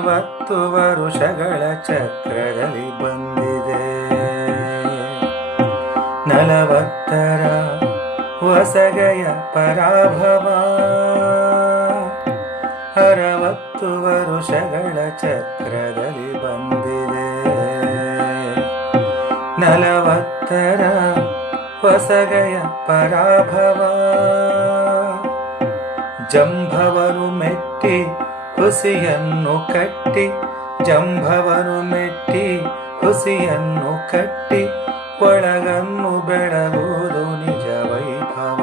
40 ವರುಷಗಳ ಚಕ್ರದಲ್ಲಿ ಬಂದಿದೆ 40ರ ಹೊಸಗೆಯ ಪರಾಭವ 60 ವರುಷಗಳ ಚಕ್ರದಲ್ಲಿ ಬಂದಿದೆ 40ರ ಹೊಸಗೆಯ ಪರಾಭವ ಜಂಭವನು ಮೆಟ್ಟಿ ಹುಸಿಯನ್ನು ಕಟ್ಟಿ ಜಂಭವನು ಮೆಟ್ಟಿ ಹುಸಿಯನ್ನು ಕಟ್ಟಿ ಒಳಗನ್ನು ಬೆಳಗುವುದು ನಿಜ ವೈಭವ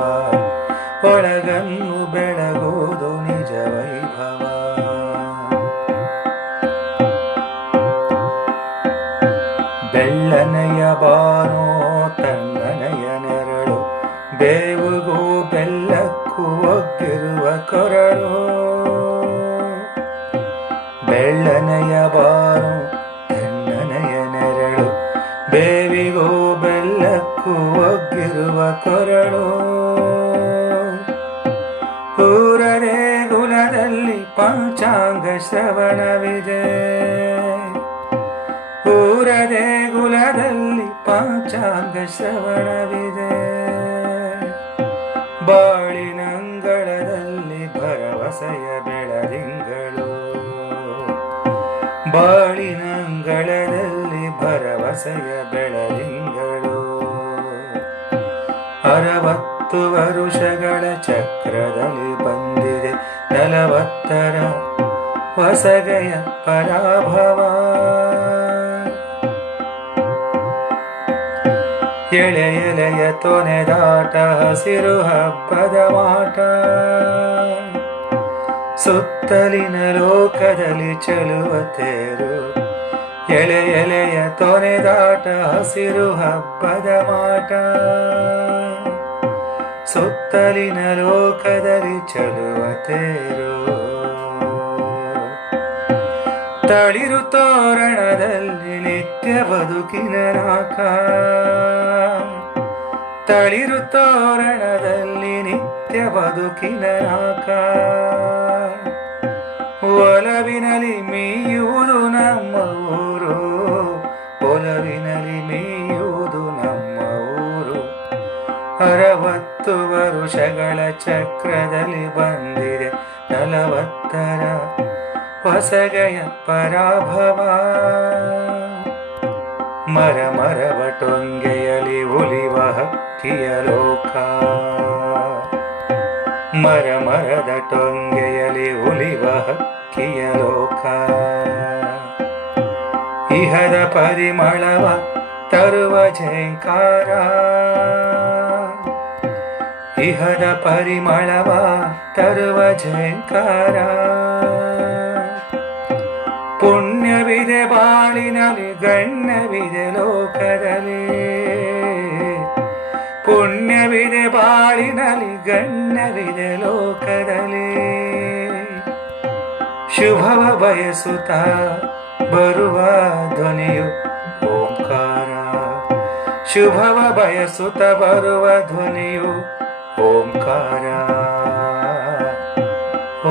ಒಳಗನ್ನು ಬೆಳಗುವುದು ನಿಜ ವೈಭವ ಬೆಳ್ಳನೆಯ ಬಾನೋ ತಣ್ಣನೆಯ ನೆರಳು ಬೇವುಗೂ ಬೆಲ್ಲಕ್ಕೂ ಒಗ್ಗಿರುವ ಕೊರಳು ಬೆಳ್ಳನೆಯ ಬಾನು ತಣ್ಣನೆಯ ನೆರಳು ಬೇವಿಗೂ ಬೆಲ್ಲಕ್ಕೂ ಒಗ್ಗಿರುವ ಕೊರಳು ಊರದೇ ಗುಲದಲ್ಲಿ ಪಂಚಾಂಗ ಶ್ರವಣವಿದೆ ಊರದೇ ಗುಲದಲ್ಲಿ ಪಂಚಾಂಗ ಶ್ರವಣವಿದೆ ಬಾಳಿನಂಗಳದಲ್ಲಿ ಭರವಸೆಯ ಬೆಳದಿಂಗಳು ಬಾಳಿನಂಗಳದಲ್ಲಿ ಭರವಸೆಯ ಬೆಳದಿಂಗಳು 60 ವರುಷಗಳ ಚಕ್ರದಲ್ಲಿ ಬಂದಿದೆ 40ರ ಹೊಸಗೆಯ ಪರಾಭವ ಎಳೆ ಎಳೆಯ ತೊನೆದಾಟ ಹಸಿರು ಹಬ್ಬದ ಮಾಟ ಸುತ್ತಲಿನ ಲೋಕದಲ್ಲಿ ಚಲುವ ತೇರು ಎಳೆ ಎಳೆಯ ತೊನೆದಾಟ ಹಸಿರು ಹಬ್ಬದ ಮಾಟ ಸುತ್ತಲಿನ ಲೋಕದಲ್ಲಿ ಚಲುವ ತೇರು ತಳಿರು ತೋರಣದಲ್ಲಿ ನಿತ್ಯ ಬದುಕಿನ ನಾಕ ತಳಿರು ತೋರಣದಲ್ಲಿ ನಿತ್ಯ ಬದುಕಿನ ನಾಕ ಒಲವಿನಲ್ಲಿ ಮೀಯುವುದು ನಮ್ಮ ಊರು ಒಲವಿನಲ್ಲಿ ಮೀಯುವುದು ನಮ್ಮ ಊರು 60 ವರುಷಗಳ ಚಕ್ರದಲ್ಲಿ ಬಂದಿದೆ 40ರ ಹೊಸಗೆಯ ಪರಾಭವ ಮರ ಮರವ ಟೊಂಗೆಯಲಿ ಉಲಿವ ಹಕ್ಕಿಯ ಲೋಕ ಮರ ಮರದ ಟೊಂಗೆಯಲಿ ಉಲಿವ ಹಕ್ಕಿಯ ಲೋಕ ಇಹದ ಪರಿಮಳವ ತರುವ ಝೇಂಕಾರ ಇಹದ ಪರಿಮಳವ ತರುವ ಝೇಂಕಾರ ಪುಣ್ಯವಿದೆ ಬಾಳಿನಲ್ಲಿ ಗಣ್ಯವಿದೆ ಲೋಕದಲ್ಲಿ ಪುಣ್ಯವಿದೆ ಬಾಳಿನಲ್ಲಿ ಗಣ್ಯವಿದೆ ಲೋಕದಲ್ಲಿ ಶುಭವ ಬಯಸುತ್ತ ಬರುವ ಧ್ವನಿಯು ಓಂಕಾರ ಶುಭವ ಬಯಸುತ್ತ ಬರುವ ಧ್ವನಿಯು ಓಂಕಾರ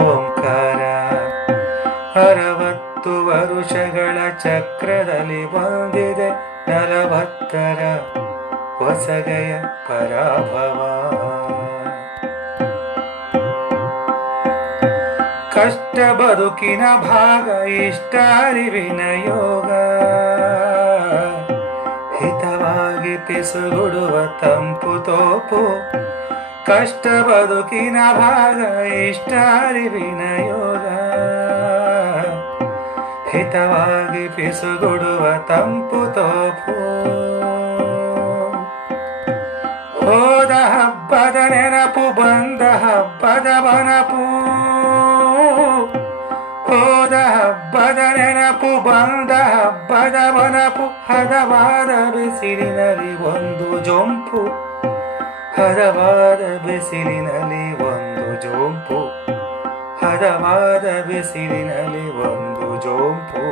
ಓಂಕಾರ 60 ವರುಷಗಳ ಚಕ್ರದಲ್ಲಿ ಬಂದಿದೆ 40ರ ಹೊಸಗೆಯ ಪರಾಭವ ಕಷ್ಟ ಬದುಕಿನ ಭಾಗ ಇಷ್ಟ ಅರಿವಿನ ಯೋಗ ಹಿತವಾಗಿ ಪಿಸುಗುಡುವ ತಂಪು ತೋಪು ಕಷ್ಟ ಬದುಕಿನ ಭಾಗ ಇಷ್ಟ ಅರಿವಿನ ಯೋಗ ಹಿತವಾಗಿ ಪಿಸುಗುಡುವ ತಂಪು ತೋಪು ಹೋದ ಹಬ್ಬದ ನೆನಪು ಬಂದ ಹಬ್ಬದ ಬನಪು ಹೋದ ಹಬ್ಬದ ನೆನಪು ಬಂದ ಹಬ್ಬದ ಬನಪು ಹದವಾದ ಬಿಸಿಲಿನಲ್ಲಿ ಒಂದು ಜೊಂಪು ಹದವಾದ ಬಿಸಿಲಿನಲ್ಲಿ ಒಂದು ಜೊಂಪು ಹದವಾದ ಬಿಸಿಲಿನಲ್ಲಿ ಒಂದು ಜೊಂಪು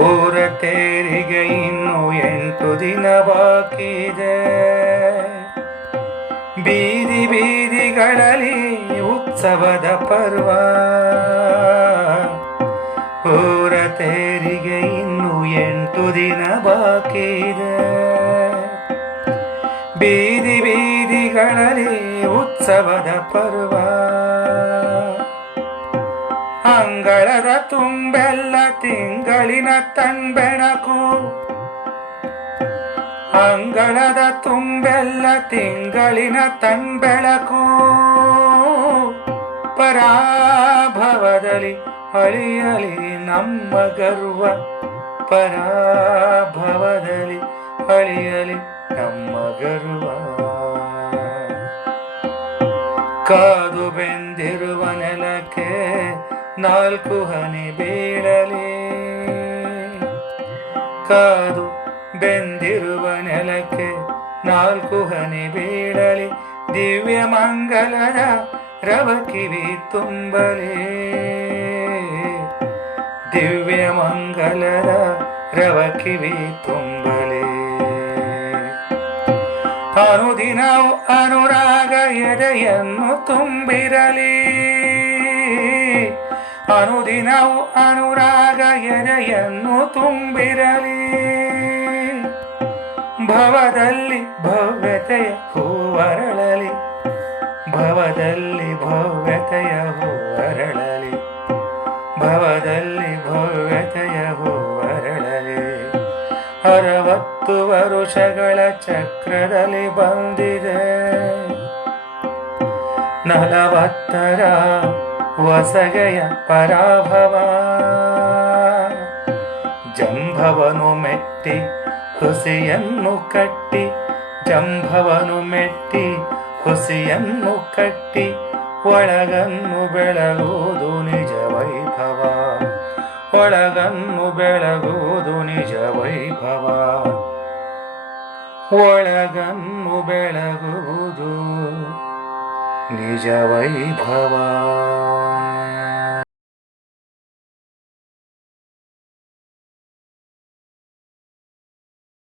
ಊರ ತೇರಿಗೆ ಇನ್ನು 8 ದಿನ ಬಾಕಿ ಇದೆ ಬೀದಿ ಬೀದಿಗಳಲ್ಲಿ ಉತ್ಸವದ ಪರ್ವ. ಊರ ತೇರಿಗೆ ಇನ್ನು 8 ದಿನ ಬಾಕಿ ಇದೆ. ಬೀದಿ ಬೀದಿಗಳಲ್ಲಿ ಉತ್ಸವದ ಪರ್ವ. ಅಂಗಳದ ತುಂಬೆಲ್ಲ ತಿಂಗಳಿನ ತಣ್ಬೆಣಕು. ಅಂಗಳದ ತುಂಬೆಲ್ಲ ತಿಂಗಳಿನ ತಣ್ಬೆಳಕು. ಪರಾಭವದಲ್ಲಿ ಅಳಿಯಲಿ ನಮ್ಮ ಗರ್ವ. ಪರಾಭವದಲ್ಲಿ ಅಳಿಯಲಿ ನಮ್ಮ ಗರ್ವ. ಕಾದು ಬೆಂದಿರುವ ನೆಲಕ್ಕೆ 4 ಹನಿ ಬೀಳಲಿ. ಕಾದು ಬೆಂದಿರುವ ನೆಲಕ್ಕೆ 4 ಹನಿ ಬೀಳಲಿ. ದಿವ್ಯ ಮಂಗಲದ ರವ ಕಿವಿ ತುಂಬಲಿ. ದಿವ್ಯ ಮಂಗಲದ ರವ ಕಿವಿ ತುಂಬಲಿ. ಅನುದಿನವು ಅನುರಾಗ ಎದೆಯನ್ನು ತುಂಬಿರಲಿ. ಅನುದಿನವು ಅನುರಾಗ ಎದೆಯನ್ನು ತುಂಬಿರಲಿ. ಭವದಲ್ಲಿ ಭವ್ಯತೆಯ ಹೂವರಳಲಿ. ಭವದಲ್ಲಿ ಭವ್ಯತೆಯ ಹೂವರಳಲಿ. ಭವದಲ್ಲಿ ಭವ್ಯತೆಯ ಹೂವರಳಲಿ. 60 ವರುಷಗಳ ಚಕ್ರದಲ್ಲಿ ಬಂದಿದೆ 40ರ ವಸಗೆಯ ಪರಾಭವ. ಜಂಭವನು ಮೆಟ್ಟಿ ಹುಸಿಯನ್ನು ಕಟ್ಟಿ. ಜಂಭವನು ಮೆಟ್ಟಿ ಹುಸಿಯನ್ನು ಕಟ್ಟಿ. ಒಳಗನ್ನು ಬೆಳಗುವುದು ನಿಜ ವೈಭವ. ಒಳಗನ್ನು ಬೆಳಗುವುದು ನಿಜ ವೈಭವ. ಒಳಗನ್ನು ಬೆಳಗುವುದು ನಿಜ ವೈಭವ.